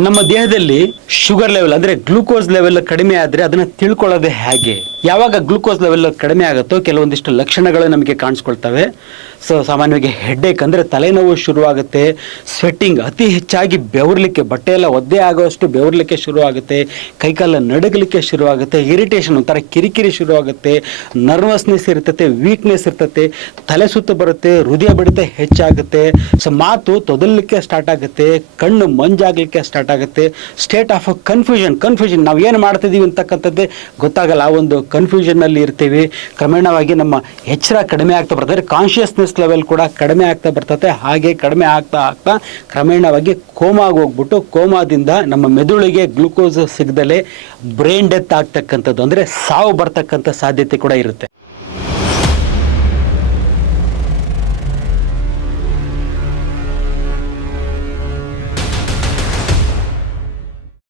ನಮ್ಮ ದೇಹದಲ್ಲಿ sugar level ಅಂದ್ರೆ ಗ್ಲೂಕೋಸ್ ಲೆವೆಲ್ ಕಡಿಮೆ ಆದ್ರೆ ಅದನ್ನ ತಿಳ್ಕೊಳ್ಳೋದೇ ಹೇಗೆ? ಯಾವಾಗ ಗ್ಲೂಕೋಸ್ ಲೆವೆಲ್ ಕಡಿಮೆ ಆಗುತ್ತೋ ಕೆಲವೊಂದಿಷ್ಟು ಲಕ್ಷಣಗಳು ನಮಗೆ ಕಾಣಿಸ್ಕೊಳ್ತವೆ. ಸೊ ಸಾಮಾನ್ಯವಾಗಿ ಹೆಡ್ಡೇಕ್ ಅಂದ್ರೆ ತಲೆನೋವು ಶುರುವಾಗುತ್ತೆ, ಸ್ವೆಟ್ಟಿಂಗ್ ಅತಿ ಹೆಚ್ಚಾಗಿ ಬೆವರ್ಲಿಕ್ಕೆ, ಬಟ್ಟೆ ಎಲ್ಲ ಒದ್ದೆ ಆಗೋಷ್ಟು ಬೆವರ್ಲಿಕ್ಕೆ ಶುರುವಾಗುತ್ತೆ, ಕೈಕಾಲ ನಡಗಲಿಕ್ಕೆ ಶುರುವಾಗುತ್ತೆ, ಇರಿಟೇಷನ್ ಒಂಥರ ಕಿರಿಕಿರಿ ಶುರುವಾಗುತ್ತೆ, ನರ್ವಸ್ನೆಸ್ ಇರ್ತತೆ, ವೀಕ್ನೆಸ್ ಇರ್ತತೆ, ತಲೆ ಸುತ್ತ ಬರುತ್ತೆ, ಹೃದಯ ಬಡಿತ ಹೆಚ್ಚಾಗುತ್ತೆ, ಸೊ ಮಾತು ತೊದಲಿಕ್ಕೆ ಸ್ಟಾರ್ಟ್ ಆಗುತ್ತೆ, ಕಣ್ಣು ಮಂಜಾಗಲಿಕ್ಕೆ ಸ್ಟಾರ್ಟ್ ಆಗುತ್ತೆ, ಸ್ಟೇಟ್ ಆಫ್ ಕನ್ಫ್ಯೂಷನ್ ನಾವು ಏನು ಮಾಡ್ತಿದ್ದೀವಿ ಅಂತಕ್ಕಂಥದ್ದೇ ಗೊತ್ತಾಗಲ್ಲ, ಆ ಒಂದು ಕನ್ಫ್ಯೂಷನ್ನಲ್ಲಿ ಇರ್ತೀವಿ. ಕ್ರಮೇಣವಾಗಿ ನಮ್ಮ ಎಚ್ಚರ ಕಡಿಮೆ ಆಗ್ತಾ ಬರ್ತದೆ, ಕಾನ್ಷಿಯಸ್ನೆಸ್ ಲೆವೆಲ್ ಕೂಡ ಕಡಿಮೆ ಆಗ್ತಾ ಬರ್ತದೆ. ಹಾಗೆ ಕಡಿಮೆ ಆಗ್ತಾ ಆಗ್ತಾ ಕ್ರಮೇಣವಾಗಿ ಕೋಮಾಗಿ ಹೋಗ್ಬಿಟ್ಟು ಕೋಮಾದಿಂದ ನಮ್ಮ ಮೆದುಳಿಗೆ ಗ್ಲೂಕೋಸ್ ಸಿಗದಲೇ ಬ್ರೈನ್ ಡೆತ್ ಆಗ್ತಕ್ಕಂಥದ್ದು, ಅಂದರೆ ಸಾವು ಬರ್ತಕ್ಕಂಥ ಸಾಧ್ಯತೆ ಕೂಡ ಇರುತ್ತೆ.